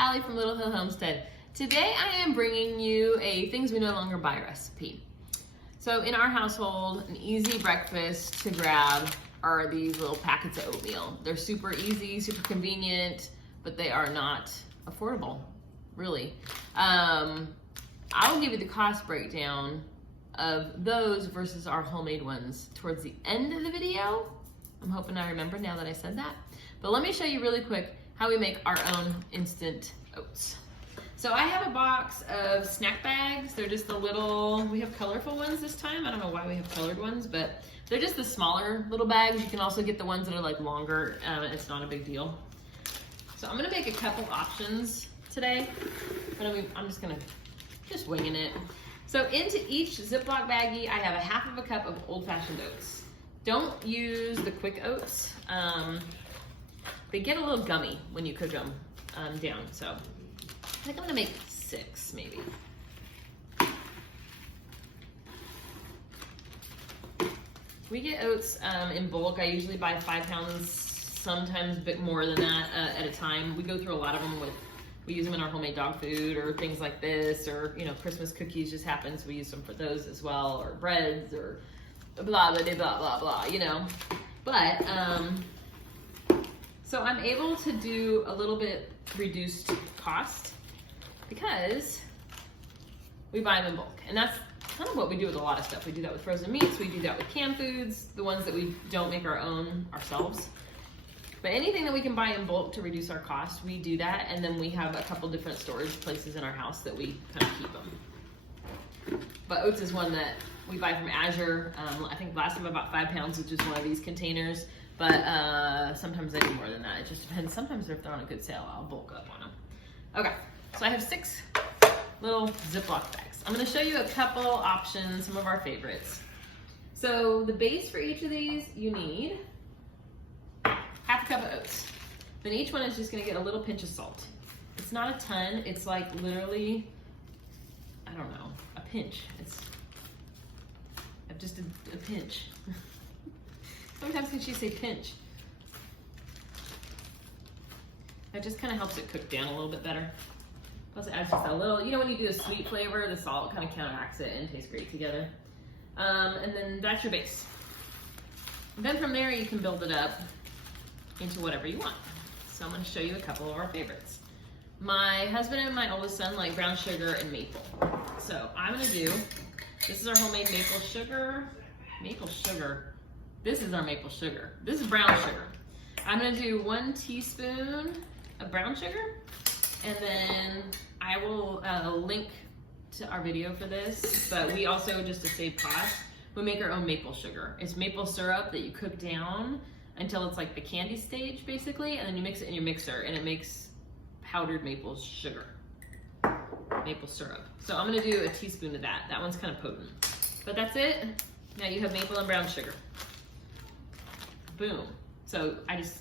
Allie from Little Hill Homestead. Today I am bringing you a things we no longer buy recipe. So in our household, an easy breakfast to grab are these little packets of oatmeal. They're super easy, super convenient, but they are not affordable, really. I'll give you the cost breakdown of those versus our homemade ones towards the end of the video. I'm hoping I remember now that I said that. But let me show you really quick how we make our own instant oats. So I have a box of snack bags. They're just the little, we have colorful ones this time. I don't know why we have colored ones, but they're just the smaller little bags. You can also get the ones that are like longer. It's not a big deal. So I'm gonna make a couple options today, but I'm just winging it. So into each Ziploc baggie, I have a half of a cup of old-fashioned oats. Don't use the quick oats. They get a little gummy when you cook them down. So I think I'm gonna make 6 maybe. We get oats in bulk. I usually buy 5 pounds, sometimes a bit more than that at a time. We go through a lot of them we use them in our homemade dog food or things like this, or Christmas cookies just happens. We use them for those as well, or breads, or blah, blah, blah, blah, blah, But, so I'm able to do a little bit reduced cost because we buy them in bulk. And that's kind of what we do with a lot of stuff. We do that with frozen meats, we do that with canned foods, the ones that we don't make our own ourselves. But anything that we can buy in bulk to reduce our cost, we do that. And then we have a couple different storage places in our house that we kind of keep them. But oats is one that we buy from Azure. I think last time I bought 5 pounds, which is one of these containers. But sometimes I do more than that. It just depends. Sometimes if they're on a good sale, I'll bulk up on them. Okay, so I have 6 little Ziploc bags. I'm gonna show you a couple options, some of our favorites. So the base for each of these, you need half a cup of oats. Then each one is just gonna get a little pinch of salt. It's not a ton, it's like literally, I don't know, a pinch. It's just a pinch. Sometimes can she say pinch? That just kind of helps it cook down a little bit better. Plus it adds just a little, when you do a sweet flavor, the salt kind of counteracts it and tastes great together. And then that's your base. And then from there you can build it up into whatever you want. So I'm gonna show you a couple of our favorites. My husband and my oldest son like brown sugar and maple. So I'm gonna do, this is our homemade maple sugar. Maple sugar. This is our maple sugar. This is brown sugar. I'm gonna do 1 teaspoon of brown sugar, and then I will link to our video for this, but we also, just to save cost, we make our own maple sugar. It's maple syrup that you cook down until it's like the candy stage, basically, and then you mix it in your mixer, and it makes powdered maple sugar, maple syrup. So I'm gonna do a teaspoon of that. That one's kind of potent. But that's it. Now you have maple and brown sugar. Boom. So I just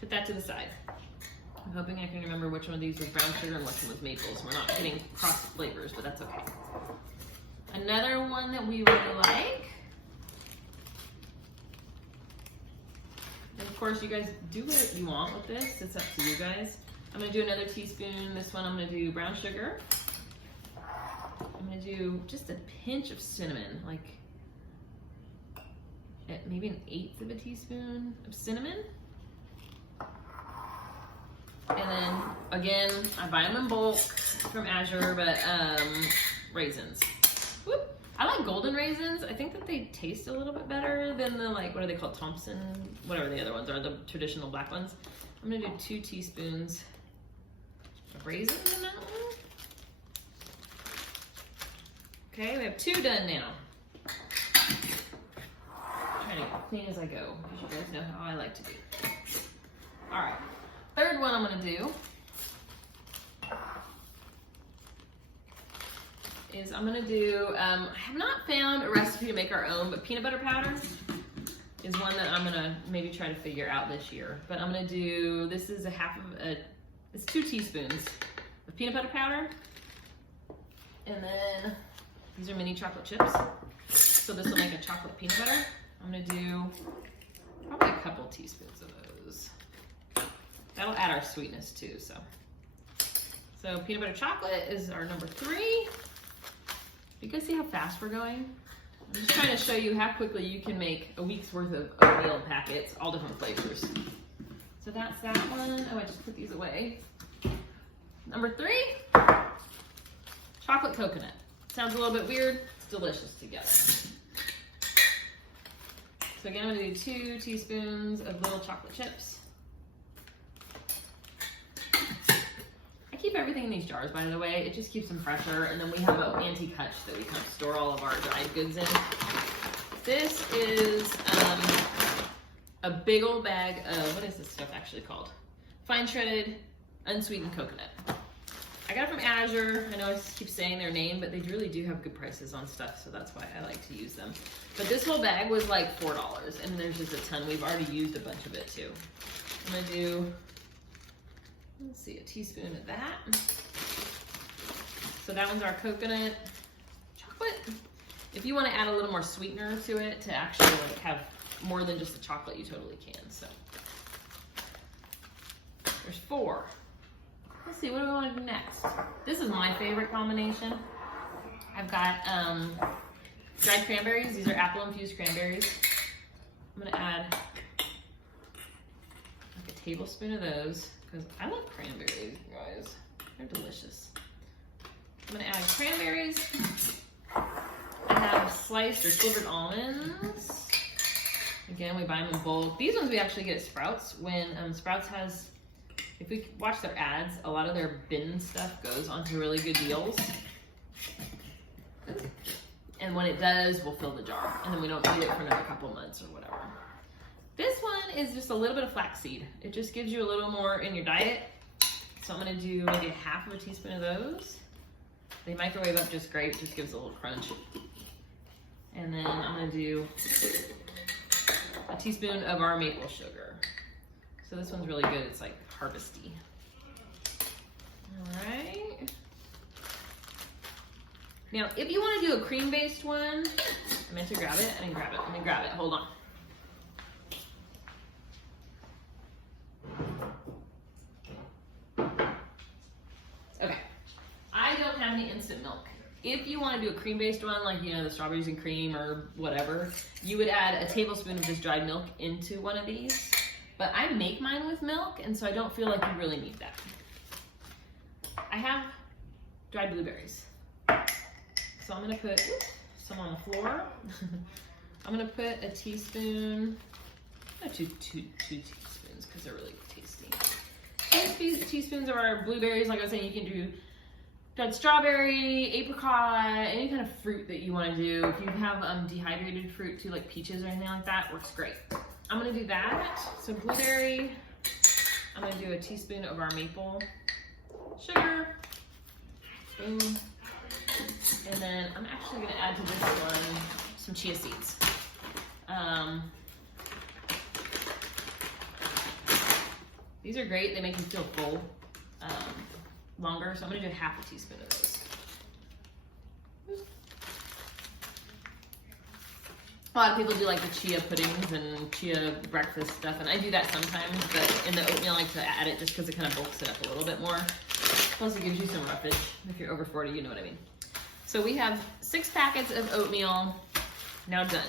put that to the side. I'm hoping I can remember which one of these was brown sugar and which one was maple, so we're not getting cross flavors, but that's okay. Another one that we really like, and of course you guys do what you want with this, it's up to you guys. I'm gonna do another teaspoon. This one I'm gonna do brown sugar. I'm gonna do just a pinch of cinnamon, like maybe 1/8 of a teaspoon of cinnamon. And then again, I buy them in bulk from Azure, but raisins. Whoop. I like golden raisins. I think that they taste a little bit better than the, like, what are they called? Thompson, whatever the other ones are, the traditional black ones. I'm gonna do 2 teaspoons of raisins in that one. Okay, we have 2 done now. Trying to get clean as I go, because you guys know how I like to do. All right, third one I'm gonna do is I'm gonna do, I have not found a recipe to make our own, but peanut butter powder is one that I'm gonna maybe try to figure out this year. But I'm gonna do, this is it's 2 teaspoons of peanut butter powder. And then these are mini chocolate chips. So this will make a chocolate peanut butter. I'm gonna do probably a couple teaspoons of those. That'll add our sweetness too, so. So peanut butter chocolate is our number 3. You guys see how fast we're going? I'm just trying to show you how quickly you can make a week's worth of oatmeal packets, all different flavors. So that's that one. Oh, I just put these away. Number 3, chocolate coconut. Sounds a little bit weird. It's delicious together. So again, I'm gonna do 2 teaspoons of little chocolate chips. I keep everything in these jars, by the way. It just keeps them fresher. And then we have an anti-hutch that we kind of store all of our dried goods in. This is a big old bag of, what is this stuff actually called? Fine shredded, unsweetened coconut. I got it from Azure. I know I keep saying their name, but they really do have good prices on stuff, so that's why I like to use them. But this whole bag was like $4, and there's just a ton. We've already used a bunch of it too. I'm gonna do, let's see, a teaspoon of that. So that one's our coconut chocolate. If you want to add a little more sweetener to it to actually like have more than just the chocolate, you totally can. So there's 4. Let's see, what do we want to do next? This is my favorite combination. I've got dried cranberries. These are apple infused cranberries. I'm gonna add like a tablespoon of those because I love cranberries, guys. They're delicious. I'm gonna add cranberries. I have sliced or slivered almonds. Again, we buy them in bulk. These ones we actually get at Sprouts. When Sprouts has, if we watch their ads, a lot of their bin stuff goes onto really good deals. And when it does, we'll fill the jar. And then we don't need it for another couple months or whatever. This one is just a little bit of flaxseed. It just gives you a little more in your diet. So I'm gonna do maybe ½ of a teaspoon of those. They microwave up just great, just gives a little crunch. And then I'm gonna do a teaspoon of our maple sugar. So this one's really good, it's like harvesty. All right. Now, if you wanna do a cream-based one, I meant to grab it, I didn't grab it, let me grab it, hold on. Okay, I don't have any instant milk. If you want to do a cream-based one, like, you know, the strawberries and cream or whatever, you would add a tablespoon of just dried milk into one of these. But I make mine with milk, and so I don't feel like you really need that. I have dried blueberries. So I'm going to put some on the floor. I'm going to put a teaspoon, two teaspoons, because they're really tasty. 2 teaspoons of our blueberries. Like I was saying, you can do dried strawberry, apricot, any kind of fruit that you want to do. If you have dehydrated fruit too, like peaches or anything like that, works great. I'm going to do that. So blueberry, I'm going to do a teaspoon of our maple sugar. Boom. And then I'm actually going to add to this one some chia seeds. These are great. They make you feel full longer. So I'm going to do ½ a teaspoon of those. A lot of people do like the chia puddings and chia breakfast stuff, and I do that sometimes, but in the oatmeal I like to add it just because it kind of bulks it up a little bit more. Plus it gives you some roughage. If you're over 40, you know what I mean. So we have 6 packets of oatmeal now done.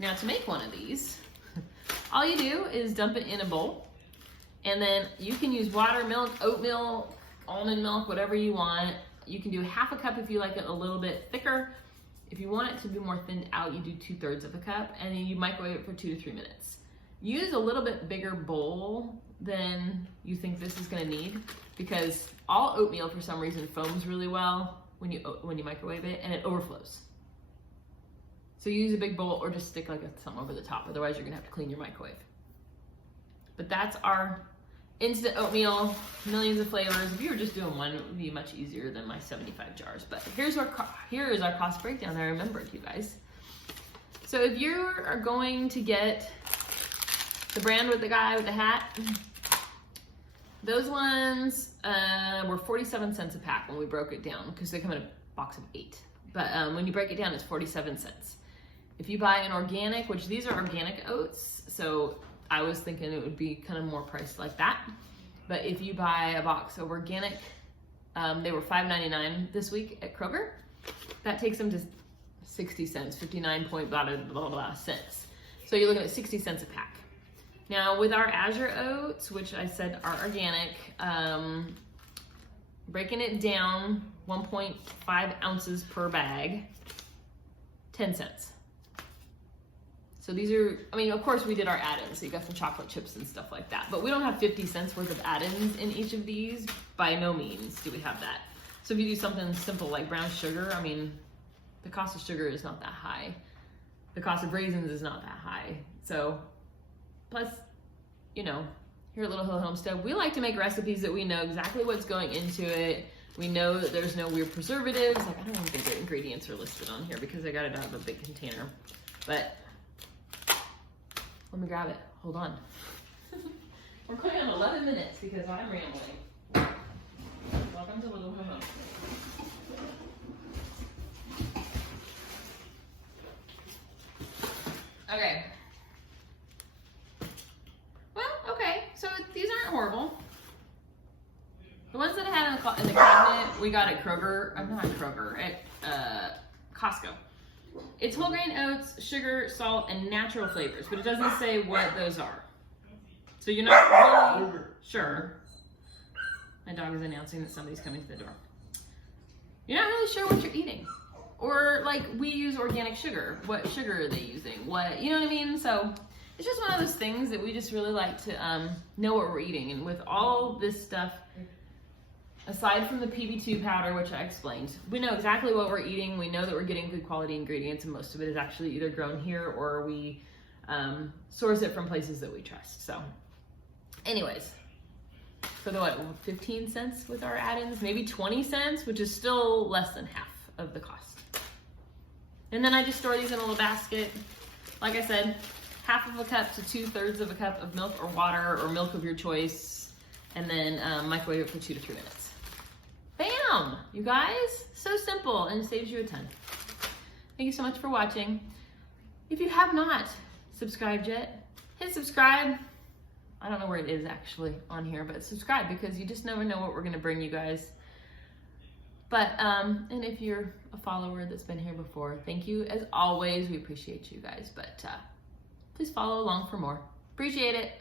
Now to make one of these, all you do is dump it in a bowl, and then you can use water, milk, oatmeal, almond milk, whatever you want. You can do ½ a cup if you like it a little bit thicker. If you want it to be more thinned out, you do 2/3 of a cup, and then you microwave it for 2 to 3 minutes. Use a little bit bigger bowl than you think this is gonna need, because all oatmeal for some reason foams really well when you microwave it, and it overflows. So use a big bowl or just stick like something over the top, otherwise you're gonna have to clean your microwave. But that's our instant oatmeal, millions of flavors. If you were just doing one, it would be much easier than my 75 jars. But here is our cost breakdown. I remembered, you guys. So if you are going to get the brand with the guy with the hat, those ones were 47 cents a pack when we broke it down, because they come in a box of 8. But when you break it down, it's 47 cents. If you buy an organic, which these are organic oats, so I was thinking it would be kind of more priced like that. But if you buy a box of organic They were $5.99 this week at Kroger. That takes them to 60 cents, 59 point blah, blah, blah, blah cents. So you're looking at 60 cents a pack. Now with our Azure oats, which I said are organic, breaking it down, 1.5 ounces per bag, 10 cents. So these are, I mean, of course we did our add-ins, so you got some chocolate chips and stuff like that, but we don't have 50 cents worth of add-ins in each of these. By no means do we have that. So if you do something simple like brown sugar, I mean, the cost of sugar is not that high. The cost of raisins is not that high. So, plus, you know, here at Little Hill Homestead, we like to make recipes that we know exactly what's going into it. We know that there's no weird preservatives. Like, I don't even think the ingredients are listed on here because I got it out of a big container. But let me grab it. Hold on. We're going on 11 minutes because I'm rambling. Welcome to Little Hill Homestead. Okay. Well, okay. So these aren't horrible. The ones that I had in the cabinet, we got at Kroger. I'm not at Kroger. At Costco. It's whole grain oats, sugar, salt, and natural flavors, but it doesn't say what those are. So you're not really sure. My dog is announcing that somebody's coming to the door. You're not really sure what you're eating. Or like we use organic sugar. What sugar are they using? What, you know what I mean? So it's just one of those things that we just really like to know what we're eating. And with all this stuff, aside from the PB2 powder, which I explained, we know exactly what we're eating. We know that we're getting good quality ingredients, and most of it is actually either grown here or we source it from places that we trust. So anyways, for the what, 15 cents with our add-ins, maybe 20 cents, which is still less than half of the cost. And then I just store these in a little basket. Like I said, half of a cup to 2/3 of a cup of milk or water or milk of your choice, and then microwave it for 2 to 3 minutes. Bam! You guys, so simple and saves you a ton. Thank you so much for watching. If you have not subscribed yet, hit subscribe. I don't know where it is actually on here, but subscribe because you just never know what we're gonna bring you guys. But, and if you're a follower that's been here before, thank you as always. We appreciate you guys, but please follow along for more. Appreciate it.